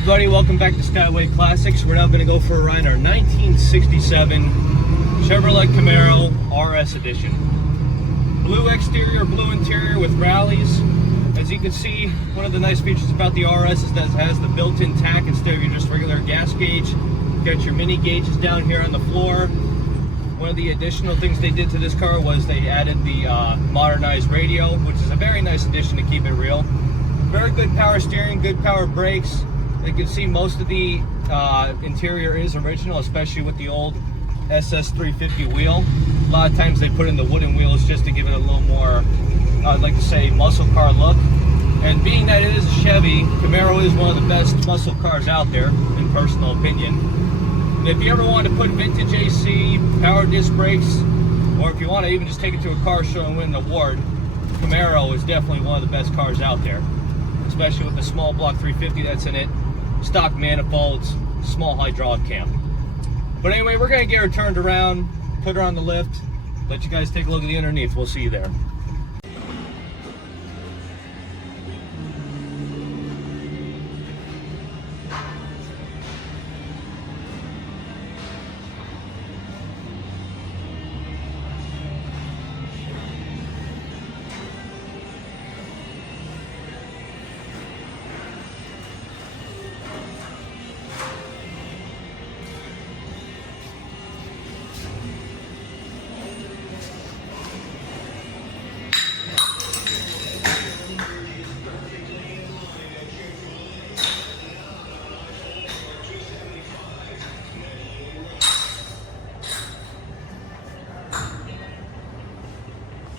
everybody, welcome back to Skyway Classics. We're now going to go for a ride in our 1967 Chevrolet Camaro RS Edition. Blue exterior, blue interior with rallies. As you can see, one of the nice features about the RS is that it has the built-in tach instead of your just regular gas gauge. You've got your mini gauges down here on the floor. One of the additional things they did to this car was they added the modernized radio, which is a very nice addition to keep it real. Very good power steering, good power brakes. You can see most of the interior is original, especially with the old SS 350 wheel. A lot of times they put in the wooden wheels just to give it a little more, I'd like to say, muscle car look. And being that it is a Chevy, Camaro is one of the best muscle cars out there, in personal opinion. And if you ever want to put vintage AC, power disc brakes, or if you want to even just take it to a car show and win an award, Camaro is definitely one of the best cars out there. Especially with the small block 350 that's in it, stock manifolds, small hydraulic cam. But anyway, we're going to get her turned around, put her on the lift, let you guys take a look at the underneath. We'll see you there.